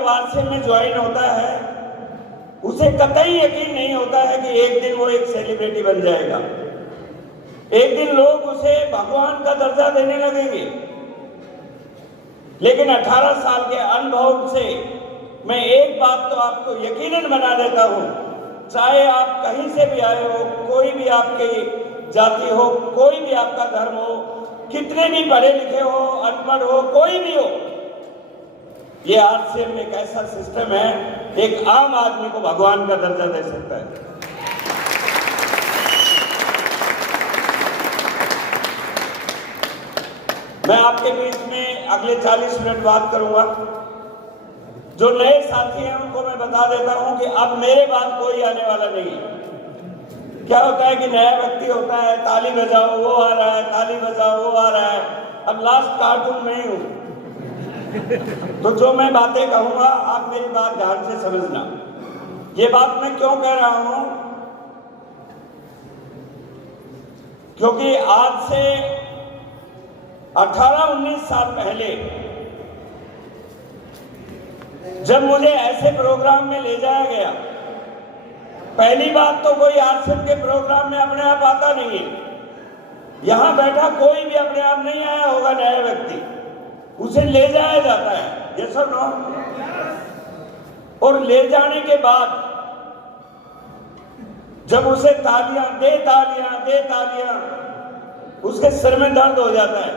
जब आरसीएम में ज्वाइन होता है उसे कतई यकीन नहीं होता है कि एक दिन वो एक सेलिब्रिटी बन जाएगा, एक दिन लोग उसे भगवान का दर्जा देने लगेंगे। लेकिन 18 साल के अनुभव से मैं एक बात तो आपको यकीनन बना देता हूं, चाहे आप कहीं से भी आए हो, कोई भी आपकी जाति हो, कोई भी आपका धर्म हो, कितने भी पढ़े लिखे हो, अनपढ़ हो, कोई भी हो, ये आरसीएम एक ऐसा सिस्टम है, एक आम आदमी को भगवान का दर्जा दे सकता है। मैं आपके बीच में अगले 40 मिनट बात करूंगा। जो नए साथी हैं उनको मैं बता देता हूं कि अब मेरे बाद कोई आने वाला नहीं है। क्या होता है कि नया व्यक्ति होता है, ताली बजाओ वो आ रहा है, ताली बजाओ वो आ रहा है। अब लास्ट कार्टून में ही हूं। तो जो मैं बातें कहूंगा आप मेरी बात ध्यान से समझना। ये बात मैं क्यों कह रहा हूं, क्योंकि आज से 18-19 साल पहले जब मुझे ऐसे प्रोग्राम में ले जाया गया, पहली बात तो कोई आरसीएम के प्रोग्राम में अपने आप आता नहीं है। यहां बैठा कोई भी अपने आप नहीं आया होगा नया व्यक्ति, उसे ले जाया जाता है, यस और नो। और ले जाने के बाद जब उसे तालियां दे तालियां, उसके सिर में दर्द हो जाता है।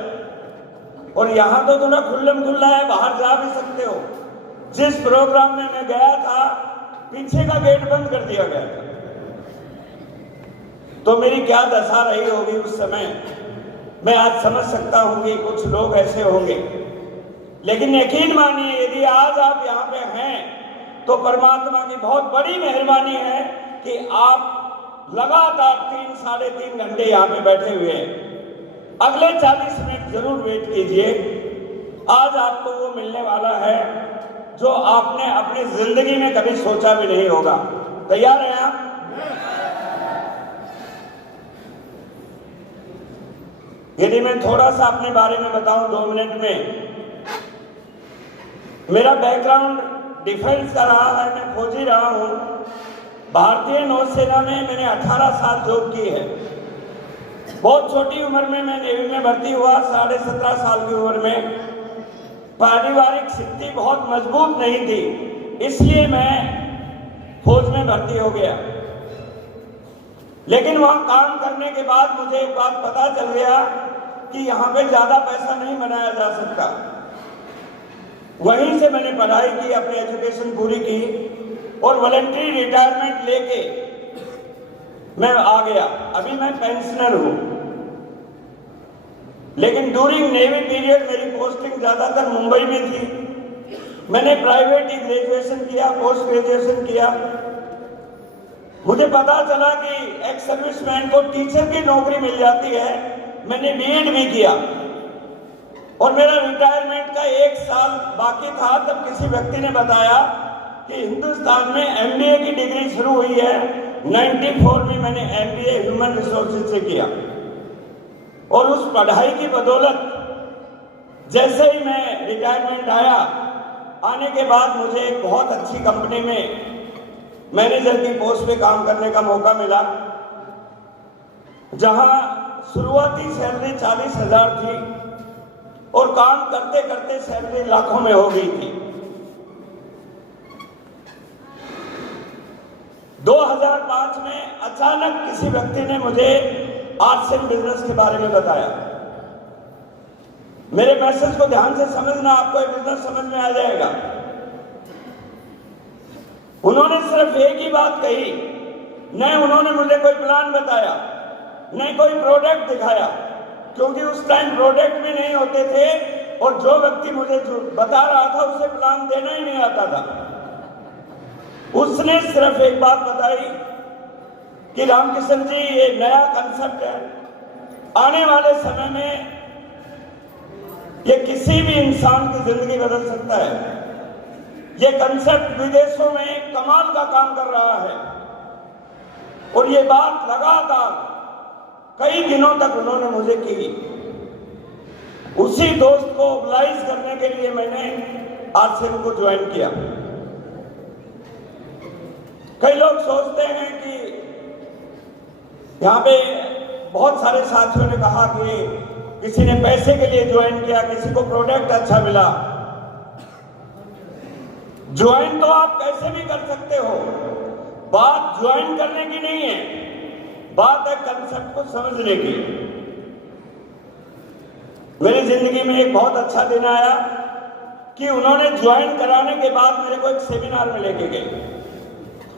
और यहां तो थोड़ा खुल्लम खुल्ला है, बाहर जा भी सकते हो। जिस प्रोग्राम में मैं गया था पीछे का गेट बंद कर दिया गया था, तो मेरी क्या दशा रही होगी उस समय, मैं आज समझ सकता हूं कि कुछ लोग ऐसे होंगे। लेकिन यकीन मानिए, यदि आज आप यहाँ पे हैं तो परमात्मा की बहुत बड़ी मेहरबानी है कि आप लगातार 3-3.5 घंटे यहाँ पे बैठे हुए हैं। अगले 40 मिनट जरूर वेट कीजिए, आज आपको वो मिलने वाला है जो आपने अपनी जिंदगी में कभी सोचा भी नहीं होगा। तैयार हैं आप? यदि मैं थोड़ा सा अपने बारे में बताऊं 2 मिनट में, मेरा बैकग्राउंड डिफेंस का रहा है, मैं फौजी रहा हूं। भारतीय नौसेना में मैंने 18 साल जॉब की है। बहुत छोटी उम्र में मैं नेवी में भर्ती हुआ, 17.5 साल की उम्र में। पारिवारिक स्थिति बहुत मजबूत नहीं थी, इसलिए मैं फौज में भर्ती हो गया। लेकिन वहां काम करने के बाद मुझे एक बात पता चल गया कि यहाँ पे ज्यादा पैसा नहीं बनाया जा सकता। वहीं से मैंने पढ़ाई की, अपनी एजुकेशन पूरी की और वॉलंटरी रिटायरमेंट लेके मैं आ गया। अभी मैं पेंशनर हूं, लेकिन ड्यूरिंग नेवी पीरियड मेरी पोस्टिंग ज्यादातर मुंबई में थी। मैंने प्राइवेट ही ग्रेजुएशन किया, पोस्ट ग्रेजुएशन किया। मुझे पता चला कि एक्स सर्विसमैन को टीचर की नौकरी मिल जाती है। मैंने बीएड भी किया और मेरा रिटायरमेंट का 1 साल बाकी था, तब किसी व्यक्ति ने बताया कि हिंदुस्तान में एमबीए की डिग्री शुरू हुई है। 94 में मैंने एमबीए ह्यूमन रिसोर्सेज से किया और उस पढ़ाई की बदौलत जैसे ही मैं रिटायरमेंट आया, आने के बाद मुझे एक बहुत अच्छी कंपनी में मैनेजर की पोस्ट पे काम करने का मौका मिला, जहां शुरुआती सैलरी 40,000 थी और काम करते करते सैलरी लाखों में हो गई थी। 2005 में अचानक किसी व्यक्ति ने मुझे आरसीएम बिजनेस के बारे में बताया। मेरे मैसेज को ध्यान से समझना, आपको ये बिजनेस समझ में आ जाएगा। उन्होंने सिर्फ एक ही बात कही, न उन्होंने मुझे कोई प्लान बताया, न कोई प्रोडक्ट दिखाया, क्योंकि उस टाइम प्रोडक्ट भी नहीं होते थे और जो व्यक्ति मुझे जो बता रहा था उसे प्लान देना ही नहीं आता था। उसने सिर्फ एक बात बताई कि रामकिशन जी, ये नया कंसेप्ट है, आने वाले समय में ये किसी भी इंसान की जिंदगी बदल सकता है। ये कंसेप्ट विदेशों में कमाल का काम कर रहा है। और ये बात लगातार कई दिनों तक उन्होंने मुझे की। उसी दोस्त को मोबिलाइज करने के लिए मैंने आरसीएम को ज्वाइन किया। कई लोग सोचते हैं कि यहाँ पे बहुत सारे साथियों ने कहा कि किसी ने पैसे के लिए ज्वाइन किया, किसी को प्रोडक्ट अच्छा मिला। ज्वाइन तो आप कैसे भी कर सकते हो, बात ज्वाइन करने की नहीं है, बात है कंसेप्ट को समझने की। मेरी जिंदगी में एक बहुत अच्छा दिन आया कि उन्होंने ज्वाइन कराने के बाद मेरे को एक सेमिनार में लेके गए,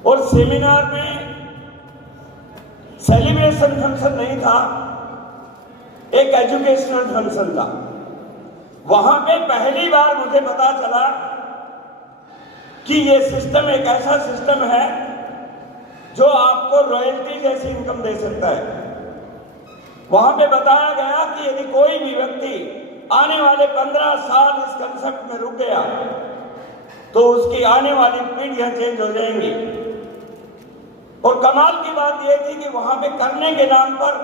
और सेमिनार में सेलिब्रेशन फंक्शन नहीं था, एक एजुकेशनल फंक्शन था। वहां पे पहली बार मुझे पता चला कि ये सिस्टम एक ऐसा सिस्टम है जो आपको रॉयल्टी जैसी इनकम दे सकता है। वहां पे बताया गया कि यदि कोई भी व्यक्ति आने वाले 15 साल इस कंसेप्ट में रुक गया तो उसकी आने वाली पीढ़ियां चेंज हो जाएंगी। और कमाल की बात यह थी कि वहां पे करने के नाम पर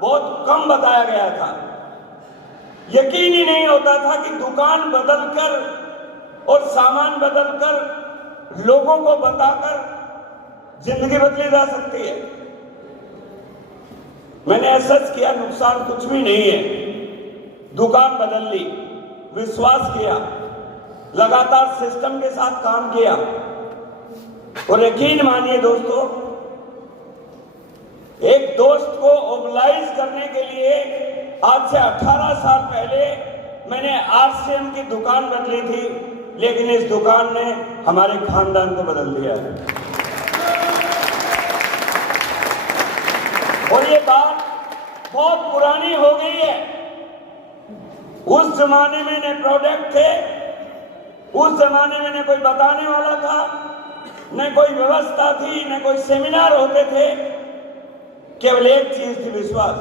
बहुत कम बताया गया था। यकीन ही नहीं होता था कि दुकान बदलकर और सामान बदलकर लोगों को बताकर जिंदगी बदली जा सकती है। मैंने एहसास किया नुकसान कुछ भी नहीं है। दुकान बदल ली, विश्वास किया, लगातार सिस्टम के साथ काम किया, और यकीन मानिए दोस्तों, एक दोस्त को मोबिलाइज करने के लिए आज से 18 साल पहले मैंने आरसीएम की दुकान बदली थी, लेकिन इस दुकान ने हमारे खानदान को बदल दिया है। और ये बात बहुत पुरानी हो गई है। उस जमाने में न प्रोडक्ट थे, उस जमाने में न कोई बताने वाला था, न कोई व्यवस्था थी, न कोई सेमिनार होते थे, केवल एक चीज थी, विश्वास।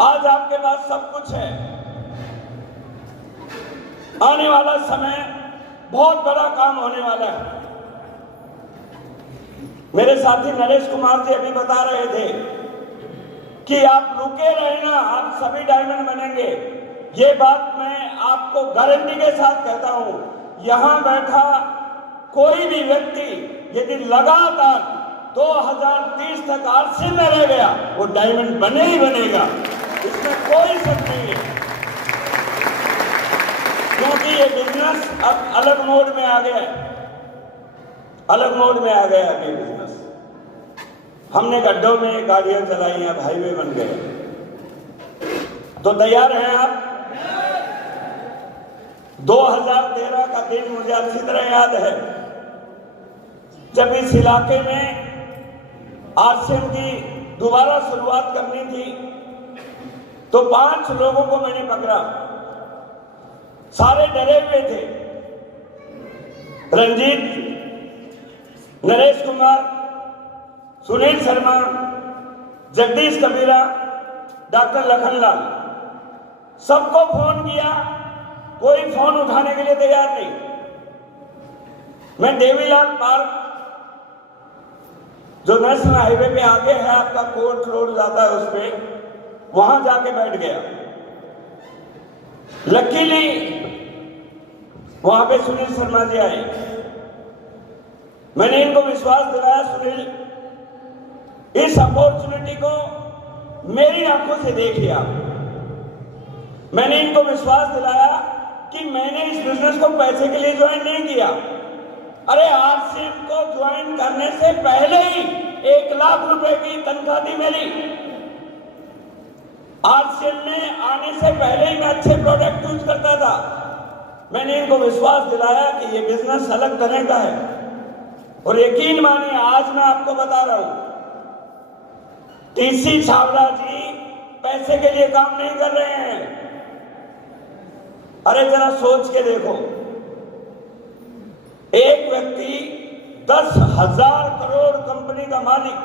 आज आपके पास सब कुछ है। आने वाला समय बहुत बड़ा काम होने वाला है। मेरे साथी नरेश कुमार जी अभी बता रहे थे कि आप रुके रहे ना, आप सभी डायमंड बनेंगे। ये बात मैं आपको गारंटी के साथ कहता हूं। यहां बैठा कोई भी व्यक्ति यदि लगातार 2030 तक आरसीएम में रह गया, वो डायमंड बने ही बनेगा, इसमें कोई शक नहीं है। क्योंकि ये बिजनेस अब अलग मोड में आ गया है, अलग मोड में आ गया है ये बिजनेस। हमने गड्ढों में गाड़ियां चलाई, अब हाईवे बन गए। तो तैयार हैं आप? 2013 का दिन मुझे अच्छी तरह याद है, जब इस इलाके में आरसीएम की दोबारा शुरुआत करनी थी, तो 5 लोगों को मैंने पकड़ा। सारे डरे हुए थे। रंजीत, नरेश कुमार, सुनील शर्मा, जगदीश कबीरा, डॉक्टर लखनलाल, सबको फोन किया, कोई फोन उठाने के लिए तैयार नहीं। मैं देवीलाल पार्क, जो नेशनल हाईवे पे आगे है, आपका कोर्ट रोड जाता है, उस पे वहां जाके बैठ गया। लकीली वहां पे सुनील शर्मा जी आए। मैंने इनको विश्वास दिलाया, सुनील, इस अपॉर्चुनिटी को मेरी आंखों से देख लिया। मैंने इनको विश्वास दिलाया कि मैंने इस बिजनेस को पैसे के लिए ज्वाइन नहीं किया। अरे आरसीएम को ज्वाइन करने से पहले ही 1 लाख रुपए की तनख्वाह थी मेरी। आरसीएम में आने से पहले ही मैं अच्छे प्रोडक्ट यूज करता था। मैंने इनको विश्वास दिलाया कि ये बिजनेस अलग तरह का है, और यकीन मानिए आज मैं आपको बता रहा हूं, टीसी छावड़ा जी पैसे के लिए काम नहीं कर रहे हैं। अरे जरा सोच के देखो, एक व्यक्ति 10,000 करोड़ कंपनी का मालिक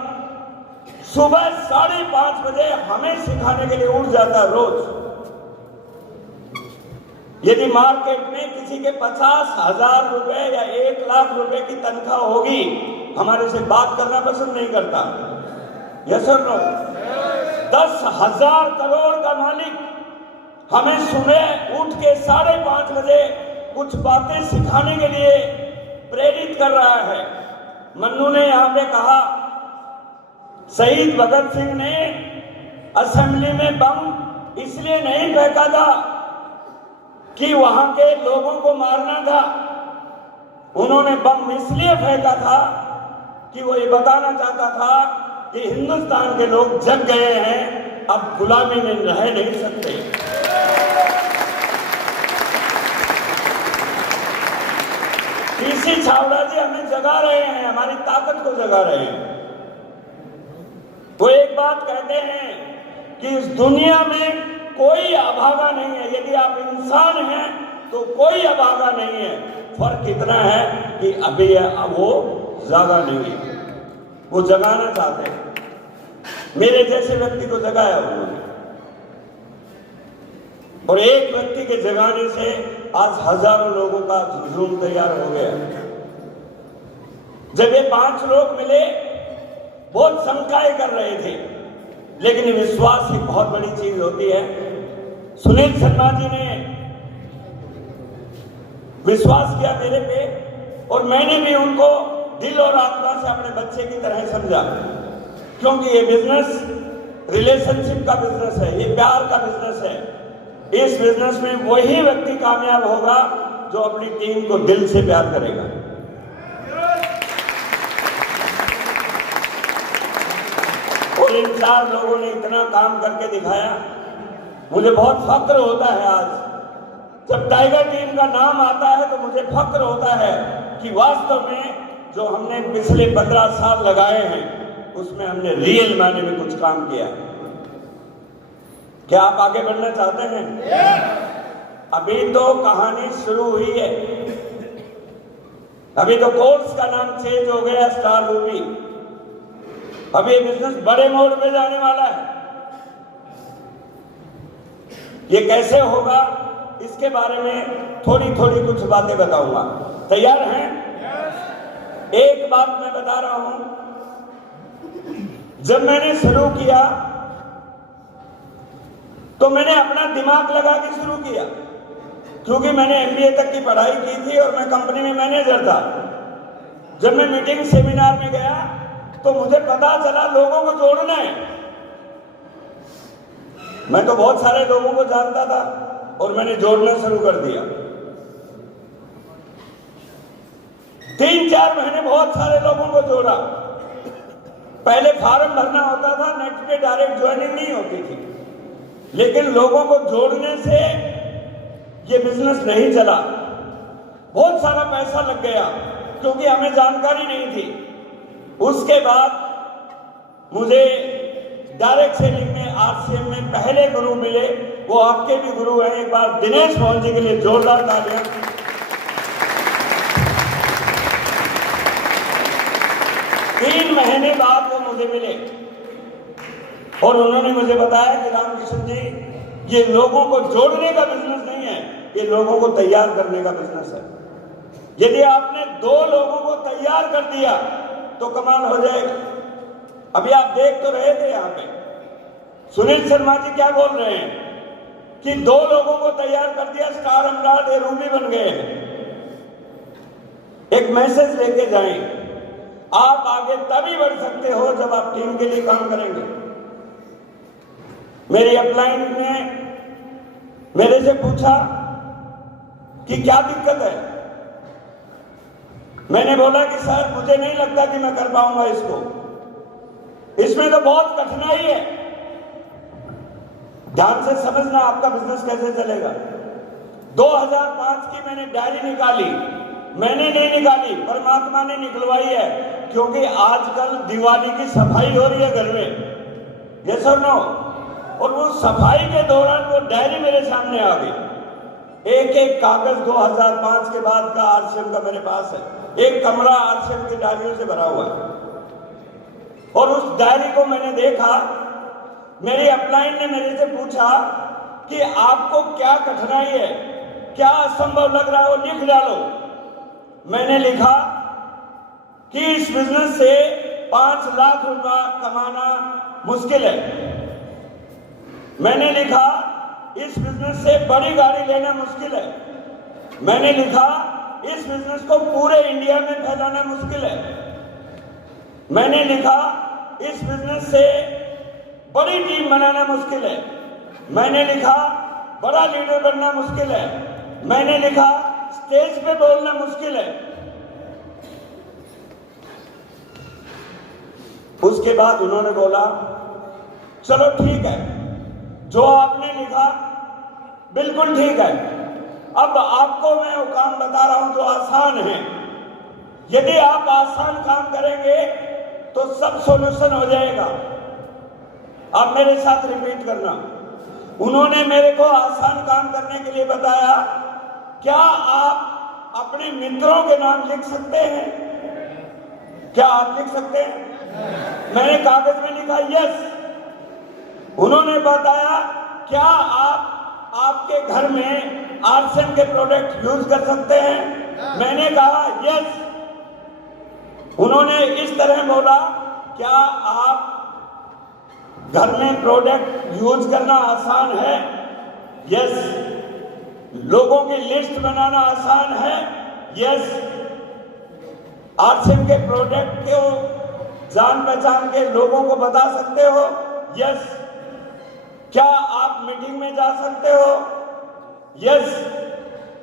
सुबह 5:30 बजे हमें सिखाने के लिए उठ जाता है रोज। यदि मार्केट में किसी के 50,000 रुपए या 1 लाख रुपए की तनख्वाह होगी, हमारे से बात करना पसंद नहीं करता। यस और नो? 10,000 करोड़ का मालिक हमें सुबह उठ के 5:30 बजे कुछ बातें सिखाने के लिए प्रेरित कर रहा है। मन्नू ने यहां पे कहा शहीद भगत सिंह ने असेंबली में बम इसलिए नहीं फेंका था कि वहां के लोगों को मारना था, उन्होंने बम इसलिए फेंका था कि वो ये बताना चाहता था कि हिंदुस्तान के लोग जग गए हैं, अब गुलामी में रह नहीं सकते। पीसी छावड़ा जी हमें जगा रहे हैं, हमारी ताकत को जगा रहे हैं। वो एक बात कहते हैं कि इस दुनिया में कोई अभागा नहीं है, यदि आप इंसान हैं तो कोई अभागा नहीं है। फर्क इतना है कि अभी वो जागा नहीं है, वो जगाना चाहते हैं। मेरे जैसे व्यक्ति को जगाया उन्होंने, और एक व्यक्ति के जगाने से आज हजारों लोगों का हुजूम तैयार हो गया। जब ये 5 लोग मिले, बहुत शंकाएं कर रहे थे, लेकिन विश्वास ही बहुत बड़ी चीज होती है। सुनील शर्मा जी ने विश्वास किया मेरे पे, और मैंने भी उनको दिल और आत्मा से अपने बच्चे की तरह समझा, क्योंकि ये बिजनेस रिलेशनशिप का बिजनेस है, ये प्यार का बिजनेस है। इस बिजनेस में वही व्यक्ति कामयाब होगा जो अपनी टीम को दिल से प्यार करेगा। और इन 4 लोगों ने इतना काम करके दिखाया, मुझे बहुत फक्र होता है। आज जब टाइगर टीम का नाम आता है तो मुझे फक्र होता है कि वास्तव में जो हमने पिछले 15 साल लगाए हैं उसमें हमने रियल मायने में कुछ काम किया। क्या आप आगे बढ़ना चाहते हैं? अभी तो कहानी शुरू हुई है, अभी तो कोर्स का नाम चेंज हो गया, स्टार मूवी। अभी ये बिजनेस बड़े मोड़ पे जाने वाला है। ये कैसे होगा इसके बारे में थोड़ी थोड़ी कुछ बातें बताऊंगा। तैयार हैं? एक बात मैं बता रहा हूं, जब मैंने शुरू किया तो मैंने अपना दिमाग लगा के शुरू किया, क्योंकि मैंने एमबीए तक की पढ़ाई की थी और मैं कंपनी में मैनेजर था। जब मैं मीटिंग सेमिनार में गया तो मुझे पता चला लोगों को जोड़ना है। मैं तो बहुत सारे लोगों को जानता था और मैंने जोड़ना शुरू कर दिया। 3-4 महीने बहुत सारे लोगों को जोड़ा। पहले फॉर्म भरना होता था, नेट पे डायरेक्ट ज्वाइनिंग नहीं होती थी, लेकिन लोगों को जोड़ने से ये बिजनेस नहीं चला। बहुत सारा पैसा लग गया क्योंकि हमें जानकारी नहीं थी। उसके बाद मुझे डायरेक्ट सेलिंग में आरसीएम में पहले गुरु मिले, वो आपके भी गुरु हैं। एक बार दिनेश मोहन जी के लिए जोरदार तालियां। 3 महीने बाद वो मुझे मिले और उन्होंने मुझे बताया कि रामकिशन जी, ये लोगों को जोड़ने का बिजनेस नहीं है, ये लोगों को तैयार करने का बिजनेस है। यदि आपने 2 लोगों को तैयार कर दिया तो कमाल हो जाएगा। अभी आप देख तो रहे थे यहाँ पे सुनील शर्मा जी क्या बोल रहे हैं कि 2 लोगों को तैयार कर दिया, स्टार सम्राट ये रूबी बन गए हैं। एक मैसेज लेके जाएं, आप आगे तभी बढ़ सकते हो जब आप टीम के लिए काम करेंगे। मेरी अपलाइन ने मेरे से पूछा कि क्या दिक्कत है। मैंने बोला कि सर मुझे नहीं लगता कि मैं कर पाऊंगा इसको, इसमें तो बहुत कठिनाई है। ध्यान से समझना आपका बिजनेस कैसे चलेगा। 2005 की मैंने डायरी निकाली, मैंने नहीं निकाली, परमात्मा ने निकलवाई है, क्योंकि आजकल दिवाली की सफाई हो रही है घर में, ये सर नो। और वो सफाई के दौरान वो डायरी मेरे सामने आ गई। एक कागज 2005 के बाद का आरसीएम का मेरे पास है, एक कमरा आरसीएम की डायरियों से भरा हुआ है। और उस डायरी को मैंने देखा, मेरी अपलाइन ने मेरे से पूछा कि आपको क्या कठिनाई है, क्या असंभव लग रहा है, वो लिख डालो। मैंने लिखा कि इस बिजनेस से 5 लाख रुपया कमाना मुश्किल है। मैंने लिखा इस बिजनेस से बड़ी गाड़ी लेना मुश्किल है। मैंने लिखा इस बिजनेस को पूरे इंडिया में फैलाना मुश्किल है। मैंने लिखा इस बिजनेस से बड़ी टीम बनाना मुश्किल है। मैंने लिखा बड़ा लीडर बनना मुश्किल है। मैंने लिखा स्टेज पे बोलना मुश्किल है। उसके बाद उन्होंने बोला चलो ठीक है, जो आपने लिखा बिल्कुल ठीक है, अब आपको मैं वो काम बता रहा हूं जो आसान है। यदि आप आसान काम करेंगे तो सब सॉल्यूशन हो जाएगा। आप मेरे साथ रिपीट करना। उन्होंने मेरे को आसान काम करने के लिए बताया, क्या आप अपने मित्रों के नाम लिख सकते हैं? क्या आप लिख सकते हैं? मैंने कागज में लिखा यस। उन्होंने बताया क्या आप आपके घर में आर्सन के प्रोडक्ट यूज कर सकते हैं? मैंने कहा यस। उन्होंने इस तरह बोला क्या आप घर में प्रोडक्ट यूज करना आसान है? यस। लोगों की लिस्ट बनाना आसान है? यस। आर्सन के प्रोडक्ट को जान पहचान के लोगों को बता सकते हो? यस। क्या आप मीटिंग में जा सकते हो? यस।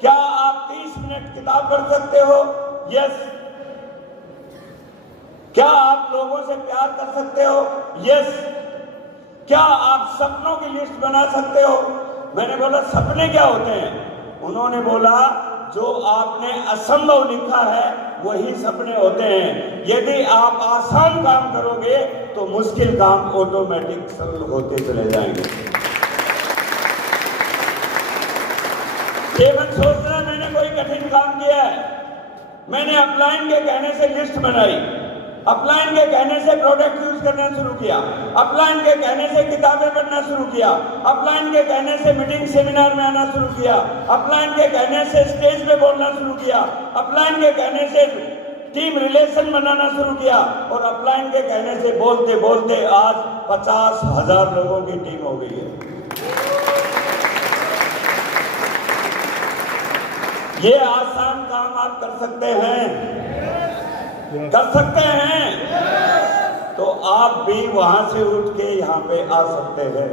क्या आप 30 मिनट किताब पढ़ सकते हो? यस। क्या आप लोगों से प्यार कर सकते हो? यस। क्या आप सपनों की लिस्ट बना सकते हो? मैंने बोला सपने क्या होते हैं? उन्होंने बोला जो आपने असंभव लिखा है वही सपने होते हैं। यदि आप आसान काम करोगे तो मुश्किल काम ऑटोमेटिक सरल होते चले जाएंगे। ये मत सोचना मैंने कोई कठिन काम किया है। मैंने अपलाइन के कहने से लिस्ट बनाई, अपलाइन के कहने से प्रोडक्ट यूज करना शुरू किया, अपलाइन के कहने से किताबें पढ़ना शुरू किया, अपलाइन के कहने से मीटिंग सेमिनार में आना शुरू किया, अपलाइन के कहने से स्टेज पे बोलना शुरू किया, अपलाइन के कहने से टीम रिलेशन बनाना शुरू किया और अपलाइन के कहने से बोलते बोलते आज 50,000 लोगों की टीम हो गई है। ये आसान काम आप कर सकते हैं? कर सकते हैं? तो आप भी वहां से उठ के यहाँ पे आ सकते हैं।